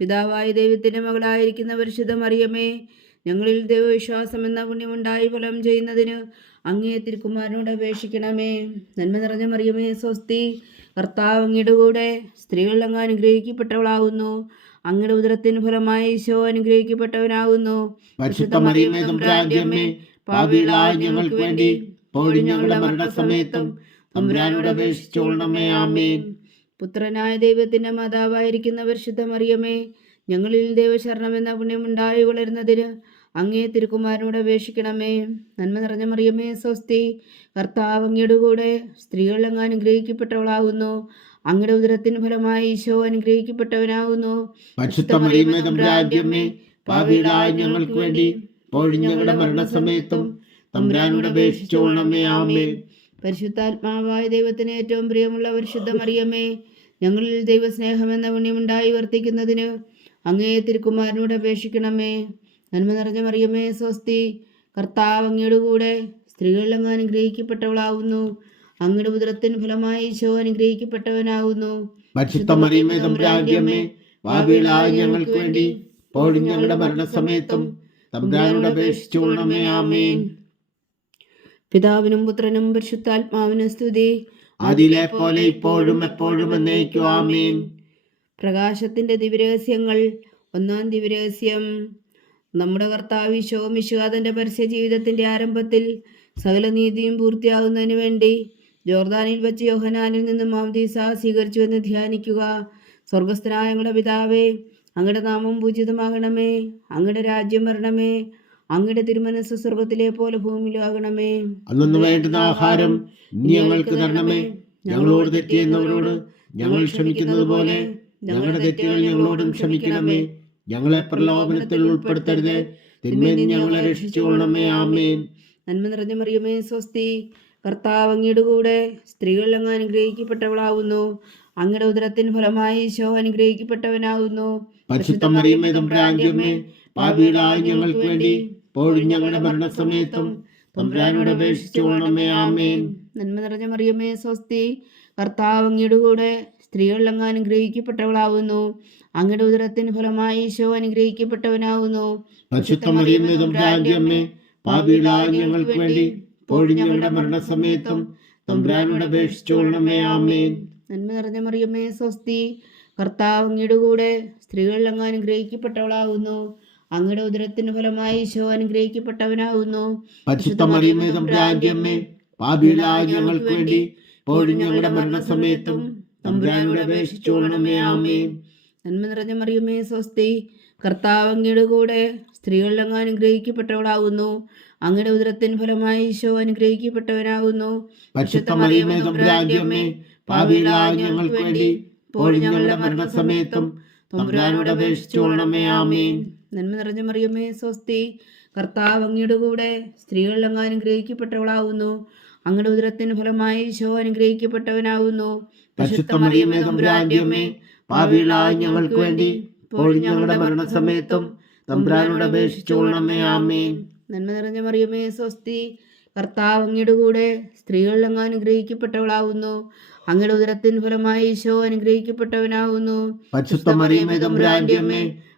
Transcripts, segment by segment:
പിതാവായ ദൈവത്തിന്റെ മകളായിരിക്കുന്ന പരിശുദ്ധ മറിയമേ ഞങ്ങളിൽ ദൈവവിശ്വാസം എന്ന പുണ്യമുണ്ടായി ഫലം ചെയ്യുന്നതിന് അങ്ങേ തിരുക്കുമാരനോട് അപേക്ഷിക്കണമേ. നന്മ നിറഞ്ഞ മറിയമേ സ്വസ്തി കർത്താവ് അങ്ങയുടെ കൂടെ സ്ത്രീകൾ അങ്ങ് അനുഗ്രഹിക്കപ്പെട്ടവളാകുന്നു അങ്ങയുടെ ഉദരത്തിന് ഫലമായി ഈശോ അനുഗ്രഹിക്കപ്പെട്ടവനാകുന്നു പരിശുദ്ധ മറിയമേ തമ്പുരാന്റിയമ്മേ പാപികളായ ഞങ്ങൾക്ക് വേണ്ടി ഞങ്ങളുടെ മരണസമയത്തും തമ്പുരാനോട് അപേക്ഷിച്ചുകൊള്ളണമേ ആമേൻ. പുത്രനായ ദൈവത്തിന്റെ മാതാവായിരിക്കുന്ന പരിശുദ്ധ മറിയമേ ഞങ്ങളിൽ എന്ന പുണ്യമുണ്ടായി വളരുന്നതിന് അങ്ങേ തിരുക്കുമാരനോട് അപേക്ഷിക്കണമേ. നന്മ നിറഞ്ഞ മറിയമേ സ്വസ്തി. കർത്താവ് അങ്ങയുടെ കൂടെ സ്ത്രീകൾ അങ്ങ് അനുഗ്രഹിക്കപ്പെട്ടവളാകുന്നു. അങ്ങയുടെ ഉദരത്തിന് ഫലമായി ഈശോ അനുഗ്രഹിക്കപ്പെട്ടവനാകുന്നു. ഞങ്ങൾക്ക് വേണ്ടി ഞങ്ങളുടെ മരണസമയത്തും തമ്പുരാനോട് ആമേൻ. പരിശുദ്ധാത്മാവായ ദൈവത്തിന് ഏറ്റവും പ്രിയമുള്ള പരിശുദ്ധ മറിയമ്മേ ഞങ്ങളിൽ ദൈവസ്നേഹം എന്ന പുണ്യമുണ്ടായി വർത്തിക്കുന്നതിന് അങ്ങേ തിരുക്കുമാരനോട് അപേക്ഷിക്കണമേ. നന്മ നിറഞ്ഞ മറിയമ്മേ സ്വസ്തി കർത്താവ് അങ്ങയുടെ കൂടെ സ്ത്രീകളിൽ അങ്ങ് അനുഗ്രഹിക്കപ്പെട്ടവളാവുന്നു. അങ്ങയുടെ ഉദരത്തിന് ഫലമായി ഈശോ മറിയമേ പാപികളായ ഞങ്ങൾക്ക് വേണ്ടി ഞങ്ങളുടെ മരണസമയത്തും തമ്പുരാനോട് ആമേൻ. പിതാവിനും പുത്രനും പരിശുദ്ധാത്മാവിനും സ്തുതി. അതിലെ പോലെ ഇപ്പോഴും എപ്പോഴും എന്നേക്കും പ്രകാശത്തിന്റെ പ്രകാശത്തിന്റെ ദിവ്യരഹസ്യങ്ങൾ ഒന്നാം ദിവ്യരഹസ്യം. നമ്മുടെ കർത്താവ് ഈശോ മിശുഹാദന്റെ പരസ്യ ജീവിതത്തിന്റെ ആരംഭത്തിൽ സകല നീതിയും പൂർത്തിയാകുന്നതിന് വേണ്ടി ജോർദാനിൽ വെച്ച് യോഹനാനിൽ നിന്നും മാമദീസ സ്വീകരിച്ചുവെന്ന് ധ്യാനിക്കുക. സ്വർഗസ്ഥനായ ഞങ്ങളുടെ പിതാവേ അങ്ങയുടെ നാമം പൂജിതമാകണമേ അങ്ങയുടെ രാജ്യം വരണമേ അങ്ങയുടെ തിരുമനസ് സ്വർഗത്തിലെ പോലെ ഭൂമിയിലാകണമേ അന്നു വേണ്ടുന്ന ആഹാരം ഞങ്ങൾക്ക് തരണമേ. ഞങ്ങളോട് തെറ്റിയെന്നവരോട് ഞങ്ങൾ ക്ഷമിക്കുന്നത് പോലെ ഞങ്ങളുടെ തെറ്റുകൾ ഞങ്ങളോടും ക്ഷമിക്കണമേ. ഞങ്ങളെ പ്രലോഭനത്തിൽ ഉൾപ്പെടുത്തരുത്. തിന്മയിൽ നിന്ന് ഞങ്ങളെ രക്ഷിച്ചുകൊള്ളണമേ. ആമേൻ. നന്മ നിറഞ്ഞ മറിയമേ സ്വസ്തി. കർത്താവ് അങ്ങയുടെ കൂടെ സ്ത്രീകൾ അങ്ങ് അനുഗ്രഹിക്കപ്പെട്ടവളാകുന്നു അങ്ങയുടെ ഉദരത്തിന് ഫലമായി ഈശോ അനുഗ്രഹിക്കപ്പെട്ടവനാകുന്നു പരിശുദ്ധ മറിയമേ തമ്പുരാന്റിയമ്മേ പാപികളായ ഞങ്ങൾക്ക് വേണ്ടി ഇപ്പോഴും ഞങ്ങളുടെ മരണസമയത്തും തമ്പുരാനോട് അപേക്ഷിച്ചുകൊള്ളണമേ ആമേൻ. നന്മ നിറഞ്ഞ മറിയമേ സ്വസ്തി. കർത്താവ് അങ്ങയുടെ കൂടെ സ്ത്രീകൾ അങ്ങ് അനുഗ്രഹിക്കപ്പെട്ടവളാകുന്നു അങ്ങയുടെ ഉദരത്തിന് ഫലമായി ഈശോ അനുഗ്രഹിക്കപ്പെട്ടവനാവുന്നു. പരിശുദ്ധ മറിയമേ തമ്പുരാന്റിയമ്മേ പാപികളായ ഞങ്ങൾക്ക് വേണ്ടി ഇപ്പോഴും ഞങ്ങളുടെ മരണസമയത്തും തമ്പുരാനോട് അപേക്ഷിച്ചുകൊള്ളണമേ ആമേൻ. നന്മ നിറഞ്ഞ മറിയമ്മേ സ്വസ്തി. കർത്താവ് അങ്ങയുടെ കൂടെ സ്ത്രീകൾ അങ്ങ് അനുഗ്രഹിക്കപ്പെട്ടവളാകുന്നു അങ്ങയുടെ ഉദരത്തിന് ഫലമായി ഈശോ അനുഗ്രഹിക്കപ്പെട്ടവനാകുന്നു. ഞങ്ങൾക്ക് വേണ്ടി ഇപ്പോഴും ഞങ്ങളുടെ മരണസമയത്തും തമ്പുരാനോട് നന്മ നിറഞ്ഞ മറിയമേ സ്വസ്തി കർത്താവ് അങ്ങയുടെ കൂടെ സ്ത്രീകളിൽ അങ്ങ് അനുഗ്രഹിക്കപ്പെട്ടവളാകുന്നു. അങ്ങയുടെ ഉദരത്തിൻ ഫലമായി ഈശോ അനുഗ്രഹിക്കപ്പെട്ടവനാകുന്നു. ഞങ്ങൾക്ക് വേണ്ടി ഇപ്പോഴും ഞങ്ങളുടെ മരണസമയത്തും തമ്പുരാനോട് അപേക്ഷിച്ചുകൊള്ളണമേ ആമേൻ. നന്മ നിറഞ്ഞ മറിയമ്മേ സ്വസ്തി. കർത്താവ് അങ്ങയുടെ കൂടെ സ്ത്രീകളിൽ അങ്ങ് അനുഗ്രഹിക്കപ്പെട്ടവളാവുന്നു. അങ്ങയുടെ ഉദരത്തിന് ഫലമായി ഈശോ അനുഗ്രഹിക്കപ്പെട്ടവനാവുന്നു. പാപികളായ ഞങ്ങൾക്ക് വേണ്ടി ഞങ്ങളുടെ മരണസമയത്തും തമ്പുരാനോട് അപേക്ഷിച്ചോളണമേ ആമേൻ. നന്മ നിറഞ്ഞ മറിയമ്മേ സ്വസ്തി. കർത്താവ് അങ്ങയുടെ കൂടെ സ്ത്രീകളിൽ അങ്ങ് അനുഗ്രഹിക്കപ്പെട്ടവളാവുന്നു. അങ്ങയുടെ ഉദരത്തിൻ ഫലമായി ഈശോ അനുഗ്രഹിക്കപ്പെട്ടവനാവുന്നു. പരിശുദ്ധ മറിയമേ തമ്പുരാന്റെ അമ്മേ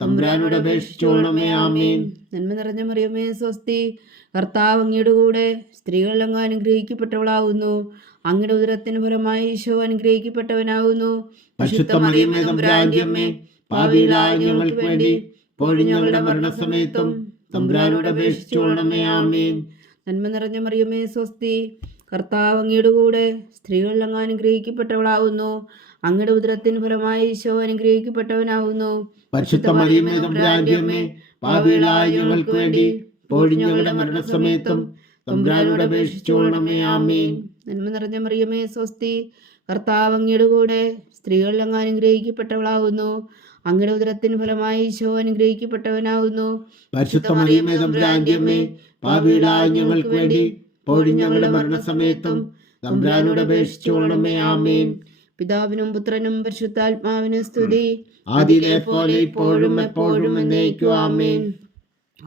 തമ്പുരാനോട് അപേക്ഷിച്ചുകൊള്ളണമേ ആമേൻ. നന്മ നിറഞ്ഞ മറിയമേ സ്വസ്തി. കർത്താവ് അങ്ങയുടെ കൂടെ സ്ത്രീകളിൽ അങ്ങ് അനുഗ്രഹിക്കപ്പെട്ടവളാകുന്നു അങ്ങയുടെ ഉദരത്തിന് ഫലമായി ഈശോ അനുഗ്രഹിക്കപ്പെട്ടവനാകുന്നു പരിശുദ്ധ മറിയമേ തമ്പുരാന്റെ അമ്മേ പാപികളായ ഞങ്ങൾക്ക് വേണ്ടി ഇപ്പോഴും ഞങ്ങളുടെ മരണസമയത്തും തമ്പുരാനോട് അപേക്ഷിച്ചുകൊള്ളണമേ ആമേൻ. നന്മ നിറഞ്ഞ മറിയമേ സ്വസ്തി. കർത്താവ് അങ്ങയുടെ കൂടെ സ്ത്രീകളിൽ അങ്ങ് അനുഗ്രഹിക്കപ്പെട്ടവളാകുന്നു അങ്ങയുടെ ഉദരത്തിന് ഫലമായി ഈശോ അനുഗ്രഹിക്കപ്പെട്ടവനാവുന്നു. പരിശുദ്ധ മറിയമേ പാപികളായ ഞങ്ങൾക്ക് വേണ്ടി മരണസമയത്തും തമ്പുരാനോട് അപേക്ഷിച്ചുകൊള്ളണമേ ആമേൻ. നന്മ നിറഞ്ഞ മറിയമേ സ്വസ്തി കർത്താവ് അങ്ങയുടെ കൂടെ സ്ത്രീകളിൽ അങ്ങ് അനുഗ്രഹിക്കപ്പെട്ടവളാകുന്നു അങ്ങയുടെ ഉദരത്തിന് ഫലമായി ഈശോ അനുഗ്രഹിക്കപ്പെട്ടവനാകുന്നു പരിശുദ്ധ മറിയമേ തമ്പുരാന്റെ അമ്മേ പാപികളായ ഞങ്ങൾക്ക് വേണ്ടി ഞങ്ങളുടെ മരണസമയത്തും തമ്പുരാനോട് അപേക്ഷിച്ചോളണമേ ആമേൻ. പിതാവിനും പുത്രനും പരിശുദ്ധാത്മാവിനും സ്തുതി. ആദിയിലെ പോലെ ഇപ്പോഴും എപ്പോഴും എന്നേക്കും ആമേൻ.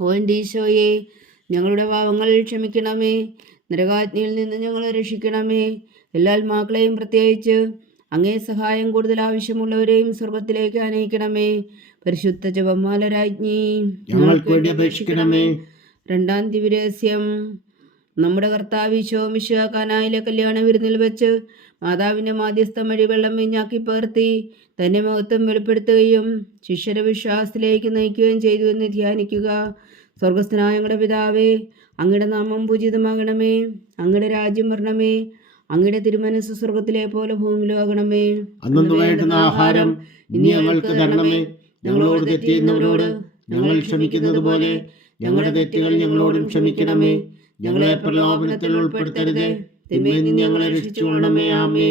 ഓ എന്റെ ഞങ്ങളുടെ പാവങ്ങൾ ക്ഷമിക്കണമേ. നരകാജ്ഞയിൽ നിന്ന് ഞങ്ങളെ രക്ഷിക്കണമേ. എല്ലാ ആത്മാക്കളെയും പ്രത്യേകിച്ച് അങ്ങേ സഹായം കൂടുതൽ ആവശ്യമുള്ളവരെയും സ്വർഗത്തിലേക്ക് അനയിക്കണമേ. പരിശുദ്ധ ജപമാല രാജ്ഞി ഞങ്ങൾക്ക് വേണ്ടി അപേക്ഷിക്കണമേ. രണ്ടാം ദിവരഹസ്യം നമ്മുടെ കർത്താവ് ശോമിശ കാനായിലെ കല്യാണ വിരുന്നിൽ വെച്ച് മാതാവിന്റെ മാധ്യസ്ഥം വഴി വെള്ളം വീഞ്ഞാക്കി പകർത്തി തന്റെ മഹത്വം വെളിപ്പെടുത്തുകയും ശിഷ്യരെ വിശ്വാസത്തിലേക്ക് നയിക്കുകയും ചെയ്തു എന്ന് ധ്യാനിക്കുക. സ്വർഗസ്ഥനായ ഞങ്ങളുടെ പിതാവേ അങ്ങയുടെ നാമം പൂജിതമാകണമേ. അങ്ങയുടെ രാജ്യം വരണമേ. അങ്ങയുടെ തിരുമനസ് സ്വർഗത്തിലെ പോലെ ഭൂമിയിലാകണമേ ആഹാരം ഇനി ഞങ്ങൾക്ക് തരണമേ. ഞങ്ങളോട് തെറ്റിയുന്നവരോട് ഞങ്ങൾ ക്ഷമിക്കുന്നത് പോലെ ഞങ്ങളുടെ തെറ്റുകൾ ഞങ്ങളോടും ക്ഷമിക്കണമേ. ഞങ്ങളെ പ്രലോഭനത്തിൽ ഉൾപ്പെടുത്തരുത്. തിന്മയിൽ നിന്ന് ഞങ്ങളെ രക്ഷിച്ചുകൊള്ളണമേ ആമേ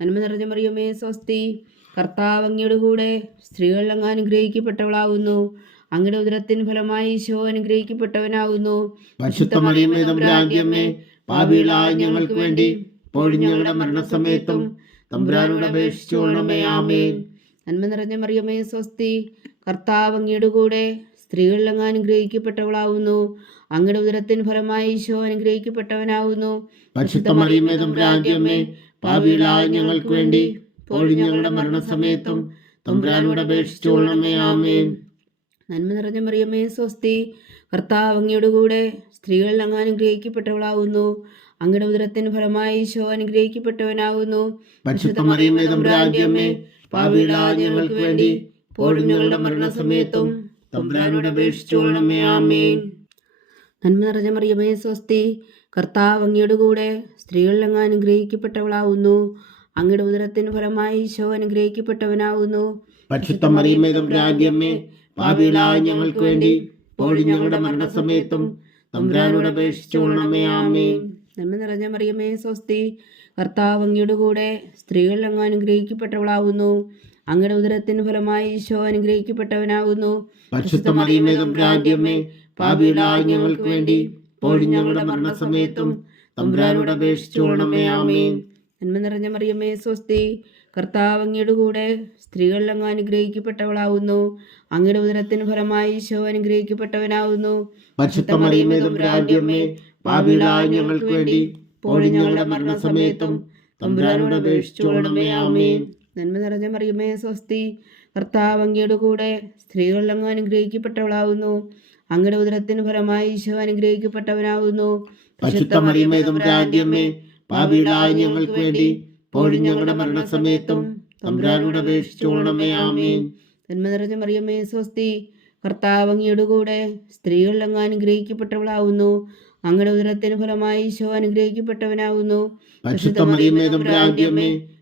നന്മ നിറഞ്ഞ മറിയമേ സ്വസ്തി. കർത്താവ് അങ്ങയുടെ കൂടെ സ്ത്രീകൾ അങ്ങ് അനുഗ്രഹിക്കപ്പെട്ടവളാകുന്നു അങ്ങയുടെ ഉദരത്തിന് ഫലമായി ഈശോ അനുഗ്രഹിക്കപ്പെട്ടവനാകുന്നു പാപികളായ ഞങ്ങൾക്ക് വേണ്ടി ഇപ്പോഴും ഞങ്ങളുടെ മരണസമയത്തും തമ്പുരാനോട് അപേക്ഷിച്ചുകൊള്ളണമേ ആമേൻ. നന്മ നിറഞ്ഞ മറിയമേ സ്വസ്തി. കർത്താവ് അങ്ങയുടെ കൂടെ സ്ത്രീകളിൽ അങ്ങ് അനുഗ്രഹിക്കപ്പെട്ടവളാകുന്നു അങ്ങയുടെ ഉദരത്തിന് ഫലമായി ഈശോ അനുഗ്രഹിക്കപ്പെട്ടവനാകുന്നു പാപികളായ ഞങ്ങൾക്ക് വേണ്ടി പോഴും ഞങ്ങളുടെ മരണസമയത്തും തമ്പുരാനോട് അപേക്ഷിച്ചുകൊള്ളണമേ ആമേൻ. നന്മ നിറഞ്ഞ മറിയമ്മേ സ്വസ്തി. കർത്താവ് അങ്ങയുടെ കൂടെ സ്ത്രീകൾ അങ്ങ് അനുഗ്രഹിക്കപ്പെട്ടവളാകുന്നു അങ്ങയുടെ ഉദരത്തിന് ഫലമായി ഈശോ അനുഗ്രഹിക്കപ്പെട്ടവനാകുന്നു ഞങ്ങൾക്ക് വേണ്ടി പോഴും ഞങ്ങളുടെ മരണസമയത്തും തമ്പുരാനോട് അപേക്ഷിച്ചുകൊള്ളണമേ ആമേൻ. നന്മ നിറഞ്ഞ മറിയമേ സ്വസ്തി. കർത്താവ് അങ്ങയുടെ കൂടെ സ്ത്രീകളിൽ അങ്ങ് അനുഗ്രഹിക്കപ്പെട്ടവളാവുന്നു. അങ്ങയുടെ ഉദരത്തിന് ഫലമായി ഈശോ അനുഗ്രഹിക്കപ്പെട്ടവനാവുന്നു. പരിശുദ്ധ മറിയമേ പാപികളായ ഞങ്ങൾക്ക് വേണ്ടി ഞങ്ങളുടെ മരണസമയത്തും തമ്പുരാനോട് നന്മ നിറഞ്ഞ മറിയമേ സ്വസ്തി. കർത്താവ് അങ്ങയുടെ കൂടെ സ്ത്രീകളിൽ അങ്ങ് അനുഗ്രഹിക്കപ്പെട്ടവളാകുന്നു അങ്ങയുടെ ഉദരത്തിന് ഫലമായി ഈശോ അനുഗ്രഹിക്കപ്പെട്ടവനാകുന്നു. പാപികളായ ഞങ്ങൾക്ക് വേണ്ടി ഇപ്പോഴും ഞങ്ങളുടെ മരണസമയത്തും തമ്പുരാനോട് അപേക്ഷിച്ചുകൊള്ളണമേ ആമേൻ. നന്മ നിറഞ്ഞ മറിയമേ സ്വസ്തി കർത്താവ് അങ്ങയുടെ കൂടെ സ്ത്രീകളിൽ അങ്ങ് അനുഗ്രഹിക്കപ്പെട്ടവളാകുന്നു അങ്ങയുടെ ഉദരത്തിന് ഫലമായി ഈശോ തമ്പുരാന്റെ പാപികളായ ഞങ്ങൾക്ക് വേണ്ടി ഇപ്പോഴും ഞങ്ങളുടെ മരണസമയത്തും തമ്പുരാനോട് അപേക്ഷിച്ചുകൊള്ളണമേ ആമേൻ. നന്മ നിറഞ്ഞ മറിയമേ സ്വസ്തി. കർത്താവ് അങ്ങയുടെ കൂടെ സ്ത്രീകൾ അങ്ങ് അനുഗ്രഹിക്കപ്പെട്ടവളാവുന്നു. അങ്ങയുടെ ഉദരത്തിന് ഫലമായി ഈശോ അനുഗ്രഹിക്കപ്പെട്ടവനാവുന്നു. പാപികളായ ഞങ്ങൾക്ക് വേണ്ടി ഇപ്പോഴും ഞങ്ങളുടെ മരണസമയത്തും തമ്പുരാനോട് അപേക്ഷിച്ചോളണമേ ആമേൻ. നന്മ നിറഞ്ഞ മറിയമേ സ്വസ്തി. കർത്താവ് അങ്ങയുടെ കൂടെ സ്ത്രീകൾ അങ്ങ് അനുഗ്രഹിക്കപ്പെട്ടവളാവുന്നു. അങ്ങയുടെ ഉദരത്തിന് ഫലമായി ഈശോ അനുഗ്രഹിക്കപ്പെട്ടവനാവുന്നു. പരിശുദ്ധ മറിയമേ തമ്പുരാന്റിയമ്മേ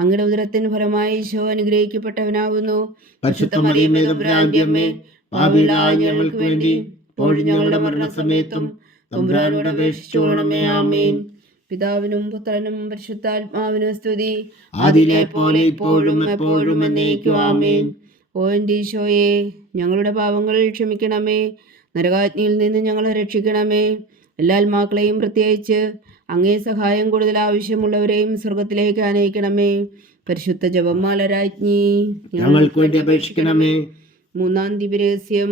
അങ്ങയുടെ ഉദരത്തിന് ഫലമായി ഈശോ ഞങ്ങൾക്ക് വേണ്ടി ഞങ്ങളുടെ മരണസമയത്തും തമ്പുരാനോട് ആമേൻ. പിതാവിനും പുത്രനും പരിശുദ്ധാത്മാവിനും സ്തുതി. അതിലെ പോലെ ഇപ്പോഴും എപ്പോഴും എന്നേക്കും ആമേൻ. ഓ എന്റെ ഈശോയെ ഞങ്ങളുടെ പാവങ്ങൾ ക്ഷമിക്കണമേ. നരകാജ്ഞയിൽ നിന്ന് ഞങ്ങളെ രക്ഷിക്കണമേ. എല്ലാ ആത്മാക്കളെയും പ്രത്യേകിച്ച് അങ്ങേ സഹായം കൂടുതൽ ആവശ്യമുള്ളവരെയും സ്വർഗത്തിലേക്ക് ആനയിക്കണമേ. പരിശുദ്ധ ജപമാല രാജ്ഞി ഞങ്ങൾക്ക് വേണ്ടി അപേക്ഷിക്കണമേ. മൂന്നാം ദിവരഹസ്യം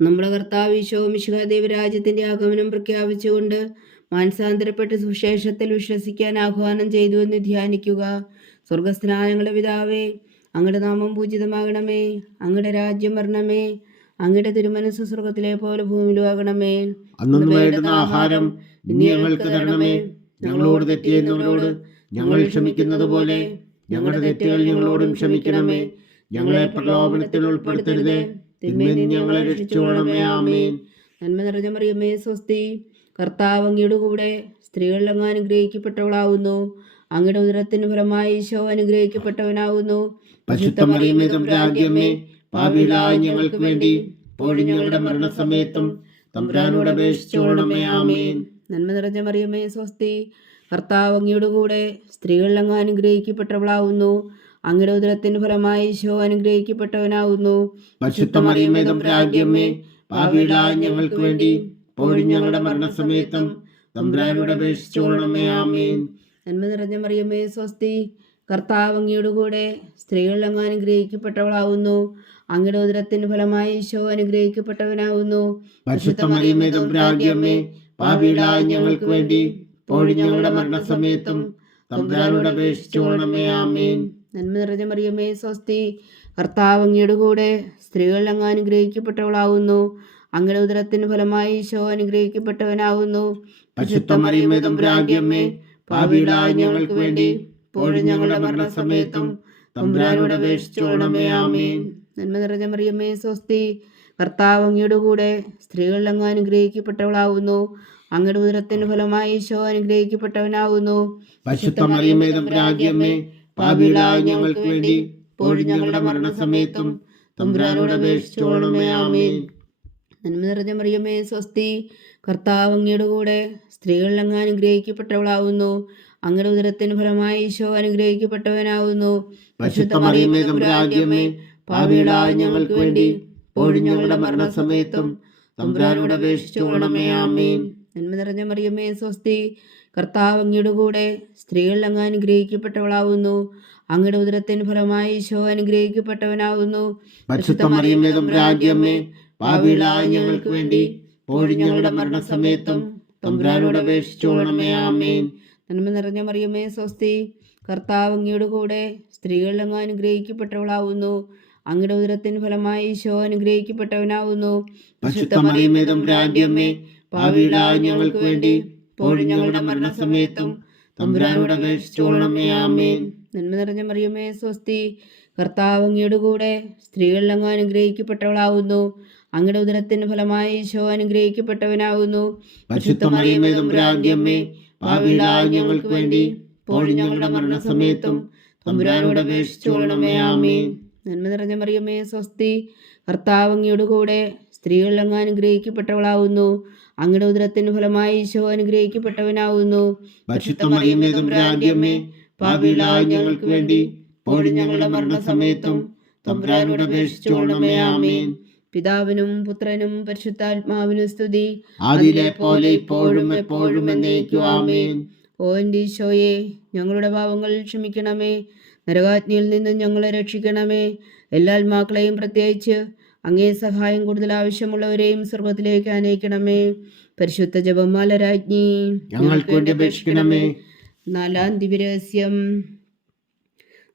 നമ്മുടെ കർത്താവ് ഈശോ ദൈവരാജ്യത്തിന്റെ ആഗമനം പ്രഖ്യാപിച്ചുകൊണ്ട് മാനസാന്തരപ്പെട്ട് സുശേഷത്തിൽ വിശ്വസിക്കാൻ ആഹ്വാനം ചെയ്തു എന്ന് ധ്യാനിക്കുക. സ്വർഗസ്ഥനായ ഞങ്ങളുടെ പിതാവേ അങ്ങയുടെ നാമം പൂജിതമാകണമേ. അങ്ങടെ രാജ്യം വരണമേ. അങ്ങയുടെ തിരുമനസ് സ്വർഗത്തിലെ പോലെ ഭൂമിയിലുവാകണമേൽ അന്നു വേണ്ടുന്ന ആഹാരം ഇനി ഞങ്ങൾക്ക് തരണമേ. ഞങ്ങളോട് തെറ്റിയെന്നവരോട് ഞങ്ങൾ ക്ഷമിക്കുന്നത് പോലെ. ഞങ്ങളുടെ തെറ്റുകൾ ഞങ്ങളോടും ക്ഷമിക്കണമേ. ഞങ്ങളെ പ്രലോഭനത്തിൽ ഉൾപ്പെടുത്തരുതേ. തിന്മയിൽ ഞങ്ങളെ രക്ഷിച്ചോളമേ ആമേൻ. നന്മ നിറഞ്ഞ മറിയമ്മേ സ്വസ്തി. കർത്താവ് അങ്ങയുടെ കൂടെ സ്ത്രീകളിൽ അങ്ങ് അനുഗ്രഹിക്കപ്പെട്ടവളാവുന്നു. അങ്ങയുടെ ഉദരത്തിന് ഫലമായി ഈശോ അനുഗ്രഹിക്കപ്പെട്ടവനാവുന്നു. പാപികളായ ഞങ്ങൾക്ക് വേണ്ടി ഇപ്പോഴും ഞങ്ങളുടെ മരണസമയത്തും തമ്പുരാനോട് അപേക്ഷിച്ചോളണമേ ആമേൻ. നന്മ നിറഞ്ഞ മറിയമ്മേ സ്വസ്തി. ഭർത്താവ് അങ്ങയുടെ കൂടെ സ്ത്രീകൾ അങ്ങ് അനുഗ്രഹിക്കപ്പെട്ടവളാവുന്നു. അങ്ങയുടെ ഉദരത്തിന് ഫലമായി ഈശോ അനുഗ്രഹിക്കപ്പെട്ടവനാവുന്നു. പരിശുദ്ധമറിയമ്മേ പാപികളായ ഞങ്ങൾക്ക് വേണ്ടി ഇപ്പോഴും ഞങ്ങളുടെ മരണസമയത്തും തമ്പുരാനോട് അപേക്ഷിച്ചോളണമേ ആമേൻ. നന്മ നിറഞ്ഞ മറിയമ്മേ സ്വസ്തി. കർത്താവ് അങ്ങയോടുകൂടെ കൂടെ സ്ത്രീകൾ അങ്ങ് അനുഗ്രഹിക്കപ്പെട്ടവളാവുന്നു. അങ്ങയുടെ ഉദരത്തിന് ഫലമായി ഈശോ അനുഗ്രഹിക്കപ്പെട്ടവനാകുന്നു. ഞങ്ങൾക്ക് വേണ്ടി ഞങ്ങളുടെ മരണസമയത്തും തമ്പുരാനോട് ആമേൻ. നന്മ നിറഞ്ഞ മറിയമ്മേ സ്വസ്തി. കർത്താവ് അങ്ങയുടെ കൂടെ സ്ത്രീകൾ അങ്ങ് അനുഗ്രഹിക്കപ്പെട്ടവളാവുന്നു അങ്ങയുടെ ഉദരത്തിന് ഫലമായി ഈശോ തമ്പുരാന്റിയമ്മേ ഞങ്ങൾക്ക് വേണ്ടി ഞങ്ങളുടെ മരണസമയത്തും തമ്പുരാനോട് അപേക്ഷിച്ചോളണമേ ആമേൻ. നന്മ നിറഞ്ഞ മറിയമ്മേ സ്വസ്തി. കർത്താവ് അങ്ങയുടെ കൂടെ സ്ത്രീകൾ അങ്ങ് അനുഗ്രഹിക്കപ്പെട്ടവളാവുന്നു. അങ്ങയുടെ ഉദരത്തിന് ഫലമായി ഈശോ അനുഗ്രഹിക്കപ്പെട്ടവനാവുന്നു. പാപികളായ ഞങ്ങൾക്ക് വേണ്ടി ഇപ്പോഴും ഞങ്ങളുടെ മരണസമയത്തും തമ്പുരാനോട് അപേക്ഷിച്ചോളണമേ ആമേൻ. നന്മ നിറഞ്ഞ മറിയമ്മേ സ്വസ്തി. കർത്താവ് അങ്ങയുടെ കൂടെ സ്ത്രീകൾ അങ്ങ് അനുഗ്രഹിക്കപ്പെട്ടവളാവുന്നു. അങ്ങയുടെ ഉദരത്തിന് ഫലമായി ഈശോ പാപികളായ ഞങ്ങൾക്ക് വേണ്ടി ഞങ്ങളുടെ മരണസമയത്തും തമ്പുരാനോട് അപേക്ഷിച്ചോളണമേ ആമേൻ. നന്മ നിറഞ്ഞ മറിയമ്മേ സ്വസ്തി കർത്താവ് അങ്ങയുടെ കൂടെ സ്ത്രീകൾ അങ്ങ് അനുഗ്രഹിക്കപ്പെട്ടവളാവുന്നു. അങ്ങയുടെ ഉദരത്തിന് ഫലമായി ഈശോ അനുഗ്രഹിക്കപ്പെട്ടവനാവുന്നു. പാപികളായ ഞങ്ങൾക്ക് വേണ്ടി ഞങ്ങളുടെ മരണസമയത്തും തമ്പുരാനോട് അപേക്ഷിച്ചോണമേ ആമേൻ. നന്മ നിറഞ്ഞ മറിയമ്മേ സ്വസ്തി. കർത്താവ് അങ്ങയുടെ കൂടെ സ്ത്രീകൾ അങ്ങ് അനുഗ്രഹിക്കപ്പെട്ടവളാവുന്നു. അങ്ങയുടെ ഉദരത്തിന് ഫലമായി ഈശോ അനുഗ്രഹിക്കപ്പെട്ടവനാവുന്നു. മറിയമേ ഞങ്ങൾക്ക് വേണ്ടി ഞങ്ങളുടെ മരണസമയത്തും. തമ്പുരാനോട് അപേക്ഷിച്ചോളണമേ ആമേൻ. നന്മ നിറഞ്ഞ മറിയമ്മേ സ്വസ്തി. കർത്താവ് അങ്ങയുടെ കൂടെ സ്ത്രീകൾ അങ്ങ് അനുഗ്രഹിക്കപ്പെട്ടവളാവുന്നു. അങ്ങയുടെ ഉദരത്തിന് ഫലമായി ഈശോ അനുഗ്രഹിക്കപ്പെട്ടവനാവുന്നു. പരിശുദ്ധ മറിയമേ തമ്പുരാന്റിയമ്മേ പാപികളായ ഞങ്ങൾക്ക് വേണ്ടി ഇപ്പോഴും ഞങ്ങളുടെ മരണസമയത്തും തമ്പുരാനോട് അപേക്ഷിച്ചോളണമേ ആമേ നന്മ നിറഞ്ഞ മറിയമ്മേ സ്വസ്തി. കർത്താവ് അങ്ങയുടെ കൂടെ സ്ത്രീകൾ അങ്ങ് അനുഗ്രഹിക്കപ്പെട്ടവളാവുന്നു. അങ്ങയുടെ ഉദരത്തിന് ഫലമായി ഈശോ അനുഗ്രഹിക്കപ്പെട്ടവനാവുന്നു. മറിയമേ പാപികളായ ഞങ്ങൾക്ക് വേണ്ടി ഇപ്പോഴും ഞങ്ങളുടെ മരണസമയത്തും തമ്പുരാനോട് അപേക്ഷിച്ചോളണമേ ആമേൻ. പിതാവിനും പുത്രനും പരിശുദ്ധാത്മാവിനും സ്തുതി. ആദിയിലെ പോലെ ഇപ്പോഴും എപ്പോഴും എന്നേക്കും ആമേൻ. ഓ എന്റെ ഈശോയെ ഞങ്ങളുടെ പാവങ്ങൾ ക്ഷമിക്കണമേ. നരകാജ്ഞയിൽ നിന്നും ഞങ്ങളെ രക്ഷിക്കണമേ. എല്ലാ ആത്മാക്കളെയും പ്രത്യേകിച്ച് അങ്ങേ സഹായം കൂടുതൽ ആവശ്യമുള്ളവരെയും സ്വർഗത്തിലേക്ക് അനയിക്കണമേ പരിശുദ്ധ ജപമാല രാജ്ഞി ഞങ്ങൾക്ക് വേണ്ടി അപേക്ഷിക്കണമേ. നാലാം ദിവ്യരഹസ്യം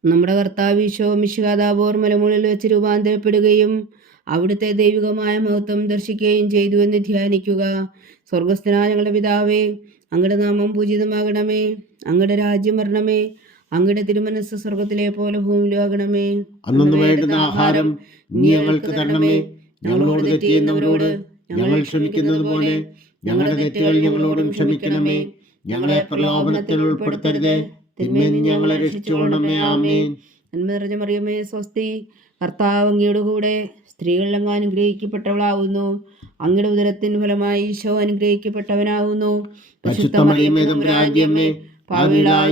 നമ്മുടെ കർത്താവ് ഈശോ മിശികാതാബോർ മലമുകളിൽ വെച്ച് രൂപാന്തരപ്പെടുകയും അവിടുത്തെ ദൈവികമായ മഹത്വം ദർശിക്കുകയും ചെയ്തു എന്ന് ധ്യാനിക്കുക. സ്വർഗസ്ഥനായ ഞങ്ങളുടെ പിതാവേ അങ്ങയുടെ നാമം പൂജിതമാകണമേ. അങ്ങയുടെ രാജ്യം വരണമേ. അങ്ങയുടെ തിരുമനസ് സ്വർഗത്തിലെ പോലെ ഭൂമിയിലാകണമേ അന്നു വേണ്ടുന്ന ആഹാരം ഞങ്ങൾക്ക് തരണമേ. ഞങ്ങളോട് തെറ്റിയുന്നവരോട് ഞങ്ങൾ ക്ഷമിക്കുന്നത് പോലെ ഞങ്ങളുടെ തെറ്റുകൾ ഞങ്ങളോടും ക്ഷമിക്കണമേ. ഞങ്ങളെ പ്രലോഭനത്തിൽ ഉൾപ്പെടുത്തരുത്. തിന്മയിൽ ഞങ്ങളെ രക്ഷിച്ചുകൊള്ളണമേ ആമേൻ. നന്മ നിറഞ്ഞ മറിയമേ സ്വസ്തി. കർത്താവ് അങ്ങയുടെ കൂടെ സ്ത്രീകൾ അങ്ങ് അനുഗ്രഹിക്കപ്പെട്ടവളാവുന്നു. അങ്ങയുടെ ഉദരത്തിന് ഫലമായി ഈശോ അനുഗ്രഹിക്കപ്പെട്ടവനാവുന്നു.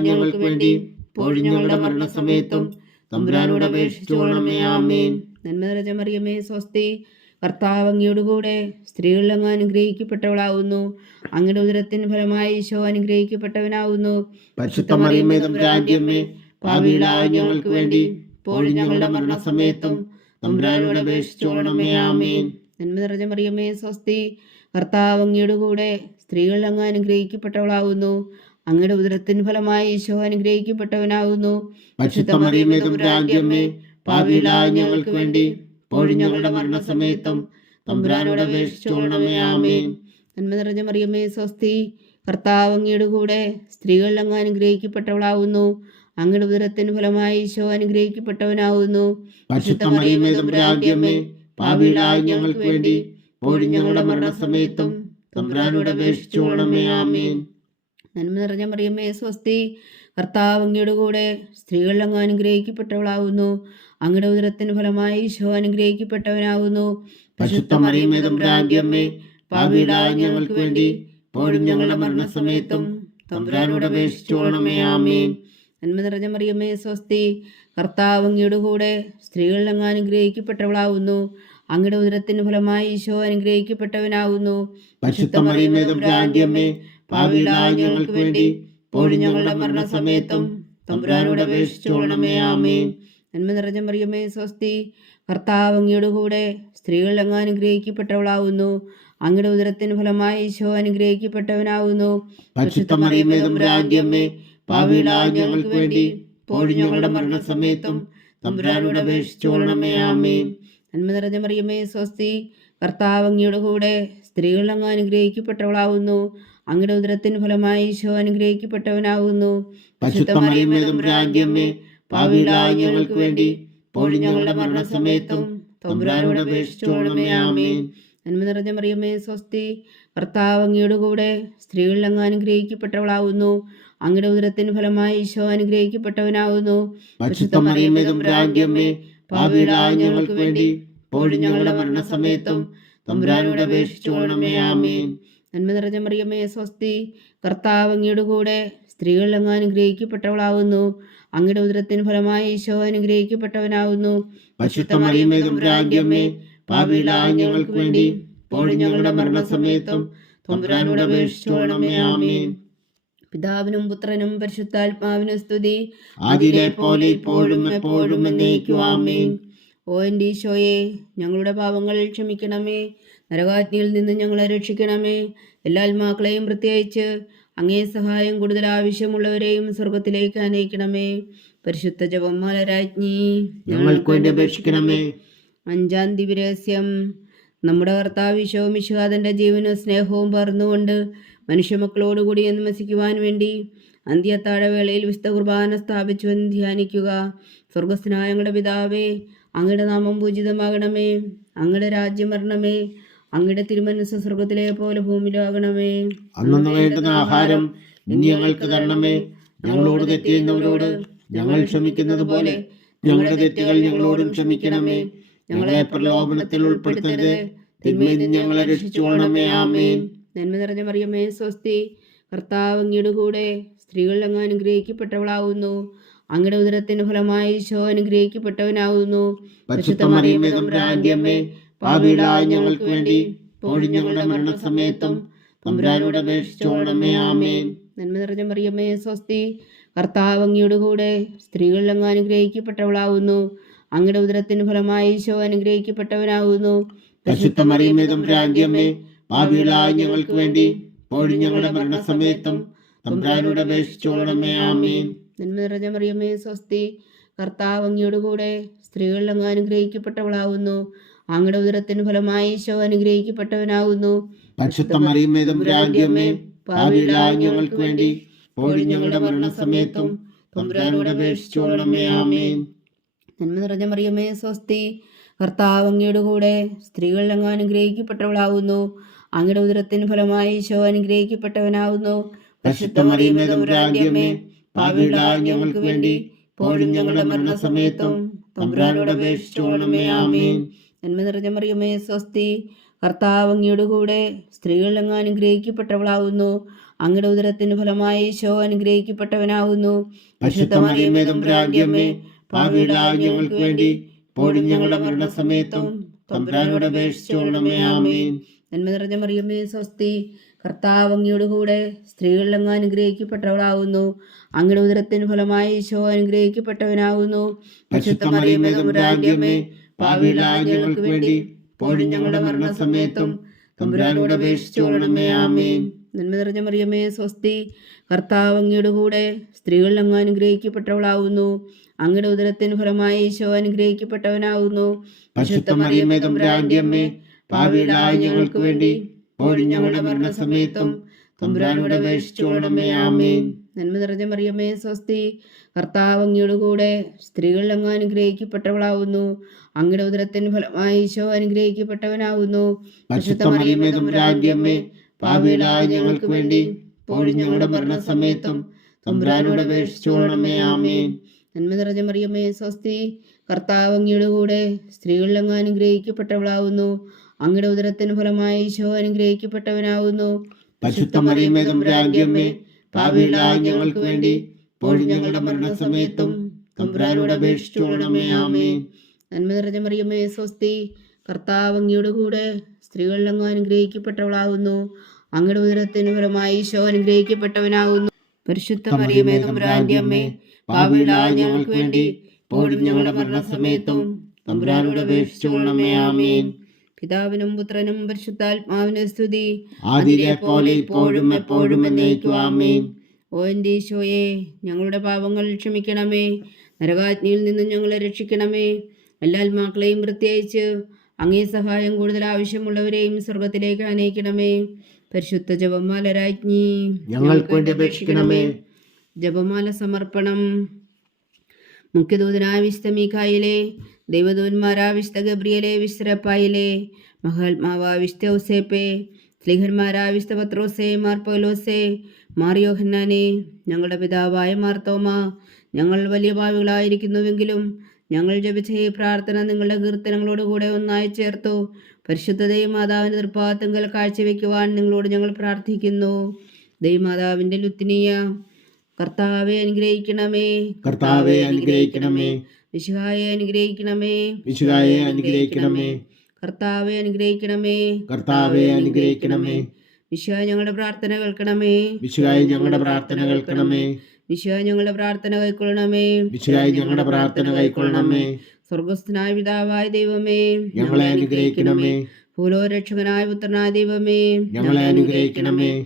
ഞങ്ങൾക്ക് വേണ്ടി ഇപ്പോഴും ഞങ്ങളുടെ മരണസമയത്തും തമ്പുരാനോട് അപേക്ഷിച്ചുകൊള്ളണമേ ആമേൻ. നന്മ സ്വസ്തി കർത്താവ് അങ്ങയുടെ കൂടെ സ്ത്രീകൾ അങ്ങ് അനുഗ്രഹിക്കപ്പെട്ടവളാവുന്നു. അങ്ങയുടെ ഉദരത്തിന് ഫലമായി ഈശോ അനുഗ്രഹിക്കപ്പെട്ടവനാവുന്നു. പരിശുദ്ധ രാജ്യമേ തമ്പുരാന്റിയമ്മേ പാവികളായ ഞങ്ങൾക്ക് വേണ്ടി ഇപ്പോഴും ഞങ്ങളുടെ മരണസമയത്തും തമ്പുരാനോട് അപേക്ഷിച്ചുകൊള്ളണമേ ആമേൻ. നന്മ നിറഞ്ഞ മറിയമേ സ്വസ്തി. കർത്താവ് അങ്ങയുടെ കൂടെ സ്ത്രീകൾ അങ്ങ് അനുഗ്രഹിക്കപ്പെട്ടവളാകുന്നു അങ്ങയുടെ ഉദരത്തിന് ഫലമായി ഈശോ തമ്പുരാന്റിയമ്മേ പാവികളായ ഞങ്ങൾക്ക് വേണ്ടി ഇപ്പോഴും ഞങ്ങളുടെ മരണസമയത്തും തമ്പുരാനോട് അപേക്ഷിച്ചോളണമേ ആമേൻ. നന്മ നിറഞ്ഞ മറിയമേ സ്വസ്തി. കർത്താവ് അങ്ങയുടെ കൂടെ സ്ത്രീകളിൽ അങ്ങ് അനുഗ്രഹിക്കപ്പെട്ടവളാവുന്നു. അങ്ങയുടെ ഉദരത്തിന് ഫലമായി ഈശോ അനുഗ്രഹിക്കപ്പെട്ടവനാവുന്നു. പാവികളായ ഞങ്ങൾക്ക് വേണ്ടി ഇപ്പോഴും ഞങ്ങളുടെ മരണസമയത്തും തമ്പുരാനോട് അപേക്ഷിച്ചുകൊള്ളണമേ ആമേൻ. നന്മ നിറഞ്ഞ മറിയമ്മേ സ്വസ്തി കർത്താവ് അങ്ങയുടെ കൂടെ സ്ത്രീകൾ അങ്ങ് അനുഗ്രഹിക്കപ്പെട്ടവളാവുന്നു. അങ്ങയുടെ ഉദരത്തിന് ഫലമായി ഈശോ അനുഗ്രഹിക്കപ്പെട്ടവനാവുന്നു. പരിശുദ്ധ മറിയമേ തമ്പുരാന്റിയമ്മേ പാവികളായ ഞങ്ങൾക്ക് വേണ്ടി ഇപ്പോഴും ഞങ്ങളുടെ മരണസമയത്തും തമ്പുരാനോട് അപേക്ഷിച്ചോണമേ ആമേൻ. നന്മ നിറഞ്ഞ മറിയമ്മേ സ്വസ്തി. കർത്താവ് അങ്ങയുടെ കൂടെ സ്ത്രീകളിൽ അങ്ങ് അനുഗ്രഹിക്കപ്പെട്ടവളാവുന്നു. അങ്ങയുടെ ഉദരത്തിന് ഫലമായി ഈശോ അനുഗ്രഹിക്കപ്പെട്ടവനാവുന്നു. ഞങ്ങൾക്ക് വേണ്ടി ഞങ്ങളുടെ മരണസമയത്തും തമ്പുരാനോട് നന്മ നിറഞ്ഞ മറിയമ്മേ സ്വസ്തി. കർത്താവ് അങ്ങയുടെ കൂടെ സ്ത്രീകളിൽ അങ്ങ് അനുഗ്രഹിക്കപ്പെട്ടവളാവുന്നു. അങ്ങയുടെ ഉദരത്തിന് ഫലമായി ഈശോ അനുഗ്രഹിക്കപ്പെട്ടവനാവുന്നു. പരിശുദ്ധ മറിയമേ തമ്പുരാന്റിയമ്മേ പാവികളായ ഞങ്ങൾക്ക് വേണ്ടി ഇപ്പോഴും ഞങ്ങളുടെ മരണസമയത്തും തമ്പുരാനോട് അപേക്ഷിച്ചോളണമേ ആമേ നന്മ നിറഞ്ഞ മറിയമ്മേ സ്വസ്തി കർത്താവ് അങ്ങയുടെ കൂടെ സ്ത്രീകൾ അങ്ങ് അനുഗ്രഹിക്കപ്പെട്ടവളാവുന്നു. അങ്ങയുടെ ഉദരത്തിന് ഫലമായി ഈശോ അനുഗ്രഹിക്കപ്പെട്ടവനാവുന്നു. മറിയമേ പാവികളായ ഞങ്ങൾക്ക് വേണ്ടി ഇപ്പോഴും ഞങ്ങളുടെ മരണസമയത്തും തമ്പുരാനോട് അപേക്ഷിച്ചോളണമേ ആമേ നന്മ നിറഞ്ഞ മറിയമ്മേ സ്വസ്തി കർത്താവ് അങ്ങയുടെ കൂടെ സ്ത്രീകളിൽ അങ്ങ് അനുഗ്രഹിക്കപ്പെട്ടവളാവുന്നു. അങ്ങയുടെ ഉദരത്തിന് ഫലമായി ഈശോ പാവികളായ ഞങ്ങൾക്ക് വേണ്ടി ഇപ്പോഴും ഞങ്ങളുടെ മരണസമയത്തും തമ്പുരാനോട് അപേക്ഷിച്ചോണമേ ആമേൻ. നന്മ നിറഞ്ഞ മറിയമ്മേ സ്വസ്തി കർത്താവ് അങ്ങയുടെ കൂടെ സ്ത്രീകൾ അങ്ങ് അനുഗ്രഹിക്കപ്പെട്ടവളാവുന്നു. അങ്ങയുടെ ഉദരത്തിന് ഫലമായി ഈശോ അനുഗ്രഹിക്കപ്പെട്ടവനാവുന്നു. ഞങ്ങൾക്ക് വേണ്ടി ഇപ്പോഴും ഞങ്ങളുടെ മരണസമയത്തും തമ്പുരാനോട് അപേക്ഷിച്ചോണമേ ആമേൻ. പിതാവിനും പുത്രനും പരിശുദ്ധാത്മാവിനും സ്തുതി. അതിലെ പോലെ ഇപ്പോഴും എപ്പോഴും എന്നേക്കും ആമേൻ. ഓ എന്റെ ഈശോയെ ഞങ്ങളുടെ പാപങ്ങൾ ക്ഷമിക്കണമേ. നരകാജ്ഞയിൽ നിന്ന് ഞങ്ങളെ രക്ഷിക്കണമേ. എല്ലാ ആത്മാക്കളെയും പ്രത്യേകിച്ച് അങ്ങേ സഹായം കൂടുതൽ ആവശ്യമുള്ളവരെയും സ്വർഗത്തിലേക്ക് അനയിക്കണമേ പരിശുദ്ധ ജപമാല രാജ്ഞി ഞങ്ങൾക്ക് വേണ്ടി അപേക്ഷിക്കണമേ. അഞ്ചാം ദിവ്യരഹസ്യം നമ്മുടെ കർത്താവ് വിശോമിശുഹാദന്റെ ജീവനും സ്നേഹവും പകർന്നുകൊണ്ട് മനുഷ്യമക്കളോടുകൂടി എന്ന് വസിക്കുവാൻ വേണ്ടി അന്ത്യത്താഴവേളയിൽ വിശുദ്ധ കുർബാന സ്ഥാപിച്ചുവെന്ന് ധ്യാനിക്കുക. സ്വർഗസ്നായങ്ങളുടെ പിതാവേ അങ്ങയുടെ നാമം പൂജിതമാകണമേ. അങ്ങയുടെ രാജ്യം വരണമേ. അങ്ങയുടെ തിരുമനസ് സ്വർഗത്തിലെ പോലെ ഭൂമിയിലാകണമേ. അന്നു വേണ്ടുന്ന ആഹാരം ഇനി ഞങ്ങൾക്ക് തരണമേ. ഞങ്ങളോട് തെറ്റിയുന്നവരോട് ഞങ്ങൾ ക്ഷമിക്കുന്നത് പോലെ ഞങ്ങളുടെ തെറ്റുകൾ ഞങ്ങളോടും ക്ഷമിക്കണമേ. ഞങ്ങളെ പ്രലോഭനത്തിൽ ഉൾപ്പെടുത്തരുത്. തിന്മയിൽ ഞങ്ങളെ രക്ഷിച്ചുകൊള്ളണമേ. ആമേൻ. നന്മ നിറഞ്ഞ മറിയമേ സ്വസ്തി. കർത്താവ് അങ്ങയുടെ കൂടെ സ്ത്രീകൾ അങ്ങ് അനുഗ്രഹിക്കപ്പെട്ടവളാവുന്നു. അങ്ങയുടെ ഉദരത്തിന് ഫലമായി ഈശോ അനുഗ്രഹിക്കപ്പെട്ടവനാവുന്നു. പാപികളായ ഞങ്ങൾക്ക് വേണ്ടി ഇപ്പോഴും ഞങ്ങളുടെ മരണസമയത്തും തമ്പുരാനോട് അപേക്ഷിച്ചോളണമേ ആമേൻ. നന്മ നിറഞ്ഞ മറിയമ്മേ സ്വസ്തി. കർത്താവ് അങ്ങയുടെ കൂടെ സ്ത്രീകളിൽ അങ്ങ് അനുഗ്രഹിക്കപ്പെട്ടവളാവുന്നു. അങ്ങയുടെ ഉദരത്തിന് ഫലമായി ഈശോ അനുഗ്രഹിക്കപ്പെട്ടവനാവുന്നു. പരിശുദ്ധ മറിയമേ തമ്പുരാന്റിയമ്മേ പാപികളായ ഞങ്ങൾക്ക് വേണ്ടി ഇപ്പോഴും ഞങ്ങളുടെ മരണസമയത്തും തമ്പ്രാനോട് അപേക്ഷിച്ചോളണമേ ആമേൻ. നന്മ നിറഞ്ഞ മറിയമ്മേ സ്വസ്തി. കർത്താവ് അങ്ങയുടെ കൂടെ സ്ത്രീകളിൽ അങ്ങ് അനുഗ്രഹിക്കപ്പെട്ടവളാവുന്നു. അങ്ങയുടെ ഉദരത്തിന് ഫലമായി ഈശോ അനുഗ്രഹിക്കപ്പെട്ടവനാകുന്നു തമ്പുരാന്റിയമ്മേ ഞങ്ങൾക്ക് വേണ്ടി ഇപ്പോഴും ഞങ്ങളുടെ മരണസമയത്തും തമ്പ്രാനോട് അപേക്ഷിച്ചോളണമേ ആമേൻ. നന്മ നിറഞ്ഞ മറിയമ്മേ സ്വസ്തി. കർത്താവ് അങ്ങയുടെ കൂടെ സ്ത്രീകളിൽ അങ്ങ് അനുഗ്രഹിക്കപ്പെട്ടവളാവുന്നു. അങ്ങയുടെ ഉദരത്തിന് ഫലമായി ഈശോ അനുഗ്രഹിക്കപ്പെട്ടവനാവുന്നു. പരിശുദ്ധ മറിയമേ തമ്പുരാന്റിയമ്മേ പാപികളായ ഞങ്ങൾക്ക് വേണ്ടി പോഴും ഞങ്ങളുടെ മരണസമയത്തും തമ്പുരാനോട് അപേക്ഷിച്ചോളണമേ ആമേൻ. നന്മ നിറഞ്ഞ മറിയമ്മേ സ്വസ്തി കർത്താവ് അങ്ങയുടെ കൂടെ സ്ത്രീകളിൽ അങ്ങ് അനുഗ്രഹിക്കപ്പെട്ടവളാവുന്നു. അങ്ങയുടെ ഉദരത്തിന് ഫലമായി ഈശോ അനുഗ്രഹിക്കപ്പെട്ടവനാവുന്നു. പരിശുദ്ധ മറിയമേ തമ്പുരാന്റിയമ്മേ പാപികളായ ഞങ്ങൾക്ക് വേണ്ടി പോഴും ഞങ്ങളുടെ മരണസമയത്തും തമ്പുരാനോട് അപേക്ഷിച്ചോളണമേ ആമേൻ. നന്മ നിറഞ്ഞ മറിയമ്മേ സ്വസ്തി. കർത്താവ് അങ്ങയുടെ കൂടെ സ്ത്രീകളിൽ അങ്ങ് അനുഗ്രഹിക്കപ്പെട്ടവളാകുന്നു അങ്ങയുടെ ഉദരത്തിന് ഫലമായി ഈശോ അനുഗ്രഹിക്കപ്പെട്ടവനാകുന്നു ഞങ്ങൾക്ക് വേണ്ടി ഞങ്ങളുടെ മരണസമയത്തും തമ്പുരാനോട് അപേക്ഷിച്ചോളണമേ ആമേൻ. നന്മ നിറഞ്ഞ മറിയമ്മേ സ്വസ്തി. കർത്താവ് അങ്ങയുടെ കൂടെ സ്ത്രീകളിൽ അങ്ങ് അനുഗ്രഹിക്കപ്പെട്ടവളാവുന്നു. അങ്ങയുടെ ഉദരത്തിന് ഫലമായി ഈശോ അനുഗ്രഹിക്കപ്പെട്ടവനാകുന്നു പരിശുദ്ധ പാപികളായ ഞങ്ങൾക്ക് വേണ്ടി ഇപ്പോഴും ഞങ്ങളുടെ മരണസമയത്തും തമ്പുരാനോട് അപേക്ഷിച്ചോണമേ ആമേ നന്മ നിറഞ്ഞ മറിയമ്മേ സ്വസ്തി. കർത്താവ് അങ്ങയുടെ കൂടെ സ്ത്രീകൾ അങ്ങ് അനുഗ്രഹിക്കപ്പെട്ടവളാവുന്നു. അങ്ങയുടെ ഉദരത്തിന് ഫലമായി ഈശോ അനുഗ്രഹിക്കപ്പെട്ടവനാവുന്നു. പരിശുദ്ധ മറിയമേ തമ്പുരാന്റിയമ്മേ പാപികളായ ഞങ്ങൾക്ക് വേണ്ടി ഇപ്പോഴും ഞങ്ങളുടെ മരണസമയത്തും തമ്പുരാനോട് അപേക്ഷിച്ചോണമേ ആമേ നന്മ നിറഞ്ഞ മറിയമ്മേ സ്വസ്തി. കർത്താവ് അങ്ങയുടെ കൂടെ സ്ത്രീകളിൽ അങ്ങ് അനുഗ്രഹിക്കപ്പെട്ടവളാവുന്നു. അങ്ങയുടെ ഉദരത്തിന് ഫലമായി ഈശോ അനുഗ്രഹിക്കപ്പെട്ടവനാകുന്നു പരിശുദ്ധ മറിയമേ തമ്പുരാന്റിയമ്മേ പാപികളായ ഞങ്ങൾക്ക് വേണ്ടി ഇപ്പോഴും ഞങ്ങളുടെ മരണസമയത്തും തമ്പുരാനോട് അപേക്ഷിച്ചോളണമേ ആമേൻ. നന്മ നിറഞ്ഞ മറിയമ്മേ സ്വസ്തി കർത്താവ് അങ്ങയുടെ കൂടെ സ്ത്രീകളിൽ അങ്ങ് അനുഗ്രഹിക്കപ്പെട്ടവളാകുന്നു അങ്ങയുടെ ഉദരത്തിന് ഫലമായി ഈശോ അനുഗ്രഹിക്കപ്പെട്ടവനാകുന്നു പരിശുദ്ധ മറിയമേ തമ്പുരാന്റെ അമ്മേ പാപികളായ ഞങ്ങൾക്ക് വേണ്ടി ഇപ്പോഴും ഞങ്ങളുടെ മരണസമയത്തും തമ്പുരാനോട് അപേക്ഷിച്ചുകൊള്ളണമേ ആമേൻ. പിതാവിനും പുത്രനും പരിശുദ്ധാത്മാവിനും സ്തുതി. അതിലെ പോലെ ഇപ്പോഴും എപ്പോഴും എന്നേക്കും ആമേൻ. ഓ എന്റെ ഈശോയെ ഞങ്ങളുടെ പാപങ്ങൾ ക്ഷമിക്കണമേ. നരകാജ്ഞയിൽ നിന്നും ഞങ്ങളെ രക്ഷിക്കണമേ. എല്ലാ ആത്മാക്കളെയും പ്രത്യേകിച്ച് അങ്ങേ സഹായം കൂടുതൽ ആവശ്യമുള്ളവരെയും സ്വർഗത്തിലേക്ക് അനയിക്കണമേ പരിശുദ്ധ ജപമാല രാജ്ഞി ഞങ്ങൾക്ക് വേണ്ടി അപേക്ഷിക്കണമേ. ജപമാല സമർപ്പണം. മുഖ്യദൂതനായ വിശുദ്ധ മീഖായിലെ ദൈവദൂതന്മാരാ വിശുദ്ധ ഗബ്രിയലെ വിശ്രപ്പായിലെ മഹാത്മാവാ വിശുദ്ധ ഔസേപ്പേ സ്ലിഹന്മാരാ വിശുദ്ധ പത്രോസേ മാർപ്പോലോസേ മാറിയോഹന്നാനെ ഞങ്ങളുടെ പിതാവായ മാർത്തോമ ഞങ്ങൾ വലിയ ഭാവികളായിരിക്കുന്നുവെങ്കിലും ഞങ്ങൾ ജപിച്ച ഈ പ്രാർത്ഥന നിങ്ങളുടെ കീർത്തനങ്ങളോട് കൂടെ ഒന്നായി ചേർത്തു. പരിശുദ്ധതയും മാതാവിന്റെ നിർഭാഗത്തുങ്കൽ കാഴ്ചവെക്കുവാൻ നിങ്ങളോട് ഞങ്ങൾ പ്രാർത്ഥിക്കുന്നു. ദൈവമാതാവിന്റെ ലുത്തിനിയ കർത്താവെ അനുഗ്രഹിക്കണമേ. കർത്താവെ അനുഗ്രഹിക്കണമേ. വിശുഹായെ അനുഗ്രഹിക്കണമേ. വിശുഹായെ അനുഗ്രഹിക്കണമേ. കർത്താവെ അനുഗ്രഹിക്കണമേ. കർത്താവെ അനുഗ്രഹിക്കണമേ. വിശുഹ ഞങ്ങളുടെ പ്രാർത്ഥന കേൾക്കണമേ. വിശുഹായ ഞങ്ങളുടെ പ്രാർത്ഥന കേൾക്കണമേ. വിശുഹ ഞങ്ങളുടെ പ്രാർത്ഥന കൈക്കൊള്ളണമേ വിശുഹായ ഞങ്ങളുടെ പ്രാർത്ഥന കൈക്കൊള്ളണമേ സ്വർഗസ്ഥനായ പിതാവായ ദൈവമേ. ഞങ്ങളെ അനുഗ്രഹിക്കണമേ. ഭൂലോരക്ഷകനായ പുത്രനായ ദൈവമേ. ഞങ്ങളെ അനുഗ്രഹിക്കണമേ.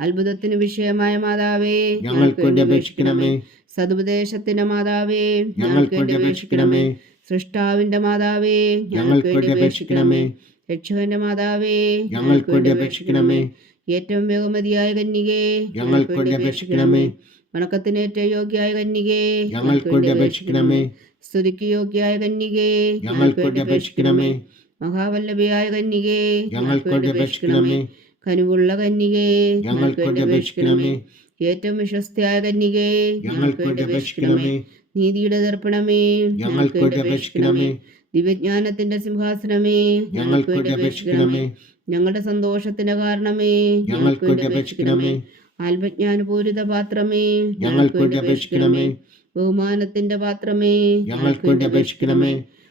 അത്ഭുതത്തിന് വിഷയമായ മാതാവേ ഞങ്ങൾക്ക് വേണ്ടി അപേക്ഷിക്കണമേ. സതുപദേശത്തിന്റെ മാതാവേ ഞങ്ങൾക്ക് വേണ്ടി അപേക്ഷിക്കണമേ. സൃഷ്ടാവിന്റെ മാതാവേ ഞങ്ങൾക്ക് വേണ്ടി അപേക്ഷിക്കണമേ. രക്ഷകന്റെ മാതാവേ ഞങ്ങൾക്ക് വേണ്ടി അപേക്ഷിക്കണമേ. ഏറ്റവും ബഹുമതിയായ കന്യകേ ഞങ്ങൾക്ക് വേണ്ടി അപേക്ഷിക്കണമേ. വണക്കത്തിന് ഏറ്റവും യോഗ്യായ കന്യകേ ഞങ്ങൾക്ക് വേണ്ടി അപേക്ഷിക്കണമേ. സ്തുതിക്ക് യോഗ്യായ കന്യകേ ഞങ്ങൾക്ക് വേണ്ടി അപേക്ഷിക്കണമേ. മഹാവല്ലഭിയായ കന്യകേ ഞങ്ങൾക്ക് വേണ്ടി അപേക്ഷിക്കണമേ. കനുവുള്ള കന്യകേ ഞങ്ങൾക്ക് വേണ്ടി അപേക്ഷിക്കണമേ. ഏറ്റവും വിശ്വസ്തയായ കന്യകേ ഞങ്ങൾക്ക് വേണ്ടി അപേക്ഷിക്കണമേ. നീതിയുടെ ദർപ്പണമേ ഞങ്ങൾക്ക് വേണ്ടി അപേക്ഷിക്കണമേ. ദിവ്യജ്ഞാനത്തിന്റെ സിംഹാസനമേ ഞങ്ങൾക്ക് വേണ്ടി അപേക്ഷിക്കണമേ. ഞങ്ങളുടെ സന്തോഷത്തിന്റെ കാരണമേ ഞങ്ങൾക്ക് വേണ്ടി അപേക്ഷിക്കണമേ. ആത്മജ്ഞാനപൂരിത പാത്രമേ ഞങ്ങൾക്ക് വേണ്ടി അപേക്ഷിക്കണമേ. ബഹുമാനത്തിന്റെ പാത്രമേ ഞങ്ങൾക്ക് വേണ്ടി അപേക്ഷിക്കണമേ.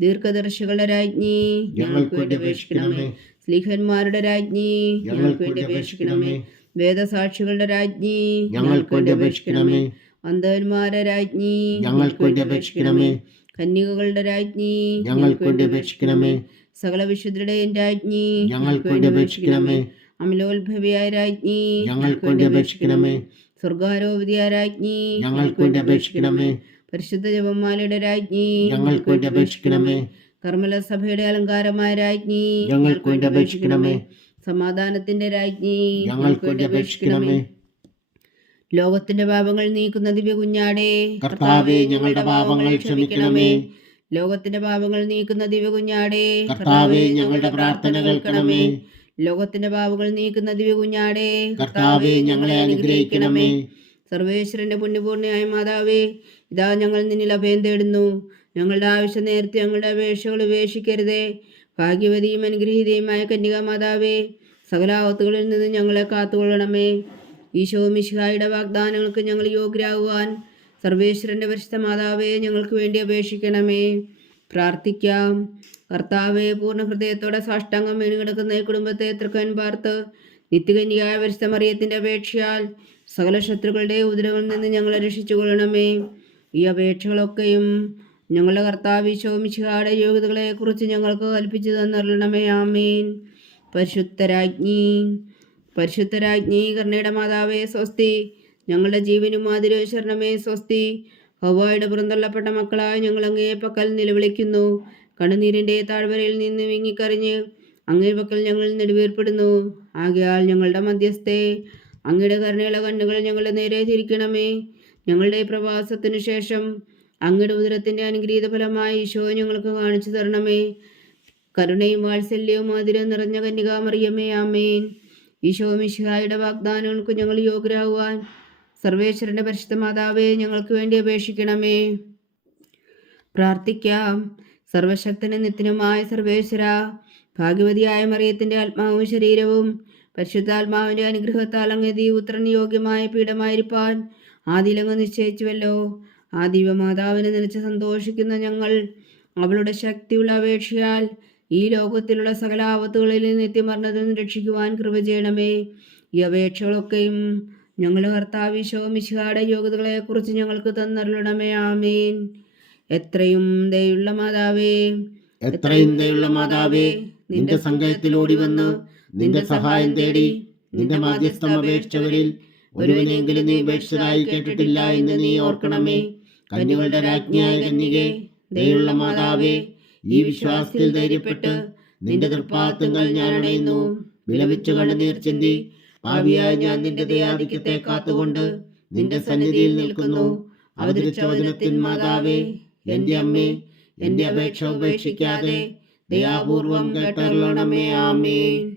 ദീർഘദർശികളുടെ രാജ്ഞി ഞങ്ങൾക്ക് വേണ്ടി അപേക്ഷിക്കണമേ. സ്ലീഹന്മാരുടെ രാജ്ഞി ഞങ്ങൾക്ക് വേണ്ടി അപേക്ഷിക്കണമേ. വേദസാക്ഷികളുടെ രാജ്ഞി ഞങ്ങൾക്ക് വേണ്ടി അപേക്ഷിക്കണമേ. അന്ധന്മാരുടെ രാജ്ഞി ഞങ്ങൾക്ക് വേണ്ടി അപേക്ഷിക്കണമേ. കന്യകകളുടെ രാജ്ഞി ഞങ്ങൾക്ക് വേണ്ടി അപേക്ഷിക്കണമേ. സകല വിശുദ്ധരുടെയും രാജ്ഞി ഞങ്ങൾക്ക് വേണ്ടി അപേക്ഷിക്കണമേ. അമലോത്ഭവിയായ രാജ്ഞി ഞങ്ങൾക്ക് വേണ്ടി അപേക്ഷിക്കണമേ. സ്വർഗാരോപതിയായ രാജ്ഞി ഞങ്ങൾക്ക് വേണ്ടി അപേക്ഷിക്കണമേ. പരിശുദ്ധ ജപമാലയുടെ രാജ്ഞി ഞങ്ങൾക്ക് വേണ്ടി അപേക്ഷിക്കണമേ. കർമ്മല സഭയുടെ അലങ്കാരമായ രാജ്ഞി ഞങ്ങൾക്ക് വേണ്ടി അപേക്ഷിക്കണമേ. സമാധാനത്തിന്റെ രാജ്ഞി ഞങ്ങൾക്ക് വേണ്ടി അപേക്ഷിക്കണമേ. ലോകത്തിന്റെ പാപങ്ങൾ നീക്കുന്ന ദിവ്യ കുഞ്ഞാടേ കർത്താവേ ഞങ്ങളുടെ പാപങ്ങൾ ക്ഷമിക്കണമേ. ലോകത്തിന്റെ പാപങ്ങൾ നീക്കുന്ന ദിവ്യ കുഞ്ഞാടേ കർത്താവേ ഞങ്ങളുടെ പ്രാർത്ഥന കേൾക്കണമേ. ലോകത്തിന്റെ പാപങ്ങൾ നീക്കുന്ന ദിവ്യ കുഞ്ഞാടേ കർത്താവേ ഞങ്ങളെ അനുഗ്രഹിക്കണമേ. സർവേശ്വരന്റെ പുണ്യപൂർണയായ മാതാവേ ഇതാ ഞങ്ങൾ നിന്നിൽ അഭയം തേടുന്നു. ഞങ്ങളുടെ ആവശ്യം നേരത്തെ ഞങ്ങളുടെ അപേക്ഷകൾ ഉപേക്ഷിക്കരുതേ. ഭാഗ്യവതിയും അനുഗ്രഹീതയുമായ കന്യകാമാതാവേ സകലാവത്തുകളിൽ നിന്ന് ഞങ്ങളെ കാത്തുകൊള്ളണമേ. ഈശോ മിശിഹായുടെ വാഗ്ദാനങ്ങൾക്ക് ഞങ്ങൾ യോഗ്യരാകുവാൻ സർവേശ്വരന്റെ പരിശുദ്ധ മാതാവേ ഞങ്ങൾക്ക് വേണ്ടി അപേക്ഷിക്കണമേ. പ്രാർത്ഥിക്കാം. കർത്താവെ പൂർണ ഹൃദയത്തോടെ സാഷ്ടാംഗം വീണ് കിടക്കുന്ന ഈ കുടുംബത്തെ തൃക്കൻ പാർത്ത് നിത്യകന്യകായ പരിശുദ്ധ മറിയത്തിന്റെ അപേക്ഷയാൽ സകല ശത്രുക്കളുടെ ഉദരങ്ങളിൽ നിന്ന് ഞങ്ങളെ രക്ഷിച്ചു കൊള്ളണമേ ഈ അപേക്ഷകളൊക്കെയും ഞങ്ങളുടെ കർത്താവ് ശോമിശിഹാടെ യോഗ്യതകളെ കുറിച്ച് ഞങ്ങൾക്ക് കൽപ്പിച്ചു തന്നറിയണമേ ആമീൻ. പരിശുദ്ധരാജ്ഞി പരിശുദ്ധരാജ്ഞി കർണയുടെ മാതാവേ സ്വസ്തി. ഞങ്ങളുടെ ജീവനും മാതിരോശരണമേ സ്വസ്തി. ഹവായുടെ പുറന്തള്ളപ്പെട്ട മക്കളായി ഞങ്ങൾ അങ്ങേ പക്കൽ നിലവിളിക്കുന്നു. കണ്ണുനീരിന്റെ താഴ്വരയിൽ നിന്ന് വിങ്ങിക്കറിഞ്ഞ് അങ്ങേ പക്കൽ ഞങ്ങൾ നെടുവേർപ്പെടുന്നു. ആകയാൽ ഞങ്ങളുടെ മധ്യസ്ഥേ അങ്ങയുടെ കരുണയുള്ള കണ്ണുകൾ ഞങ്ങളുടെ നേരെ തിരിക്കണമേ ഞങ്ങളുടെ പ്രവാസത്തിനു ശേഷം അങ്ങയുടെ ഉദരത്തിന്റെ അനുഗ്രഹീത ഫലമായി ഈശോ ഞങ്ങൾക്ക് കാണിച്ചു തരണമേ. കരുണയും വാത്സല്യവും മധുരം നിറഞ്ഞ കന്യകാമറിയമേ ആമേൻ. ഈശോ മിശിഹായുടെ വാഗ്ദാനങ്ങൾക്ക് ഞങ്ങൾ യോഗ്യരാകുവാൻ സർവേശ്വരന്റെ പരിശുദ്ധ മാതാവേ ഞങ്ങൾക്ക് വേണ്ടി അപേക്ഷിക്കണമേ. പ്രാർത്ഥിക്കാം. സർവശക്തനും നിത്യനുമായ സർവേശ്വര ഭാഗ്യവതിയായ മറിയത്തിന്റെ ആത്മാവും ശരീരവും പരിശുദ്ധാത്മാവിന്റെ അനുഗ്രഹത്താൽ അങ്ങേ ദീപുത്രന് യോഗ്യമായ പീഠമായിരിക്കാൻ ആദിലങ്ങ് നിശ്ചയിച്ചുവല്ലോ. ആ ദിവമാതാവിനെ നിലച്ച് സന്തോഷിക്കുന്ന ഞങ്ങൾ അവളുടെ ശക്തിയുള്ള അപേക്ഷയാൽ ഈ ലോകത്തിലുള്ള സകല ആപത്തുകളിൽ നിത്യമരണത്തിൽ നിന്ന് രക്ഷിക്കുവാൻ കൃപ ചെയ്യണമേ. ഈ അപേക്ഷകളൊക്കെയും ഞങ്ങളുടെ കർത്താവ് ശോമിശിഹായുടെ യോഗ്യതകളെക്കുറിച്ച് ഞങ്ങൾക്ക് തന്നരുളണമേ. ആമേൻ. എത്രയും ദയുള്ള മാതാവേ എത്രയും ദയുള്ള മാതാവേ നിന്റെ സങ്കേതത്തിൽ ഓടി വന്ന് നിന്റെ സഹായം തേടി നിന്റെ മാധ്യസ്ഥം അപേക്ഷിച്ചവരിൽ ഒരുവനെങ്കിലും നീ ഉപേക്ഷിച്ചതായി കേട്ടിട്ടില്ല എന്ന് നീ ഓർക്കണമേ. കന്യകളുടെ രാജ്ഞിയായ കന്യകെ ദയുള്ള മാതാവേ ഈ വിശ്വാസത്തിൽ ധൈര്യപ്പെട്ട് നിന്റെ തൃപ്പാത്തുകൾ ഞാൻ അണയുന്നു. വിലപിച്ചു കണ്ണുനീർ ചിന്തി ഭാവിയായി ഞാൻ നിന്റെ ദയാധിക്യത്തെ കാത്തുകൊണ്ട് നിന്റെ സന്നിധിയിൽ നിൽക്കുന്നു. അവതരിച്ച വചനത്തിൻ മാതാവേ എന്റെ അമ്മേ എന്റെ അപേക്ഷ ഉപേക്ഷിക്കാതെ ദയാപൂർവം കേട്ടറിയണമേ ആമേൻ.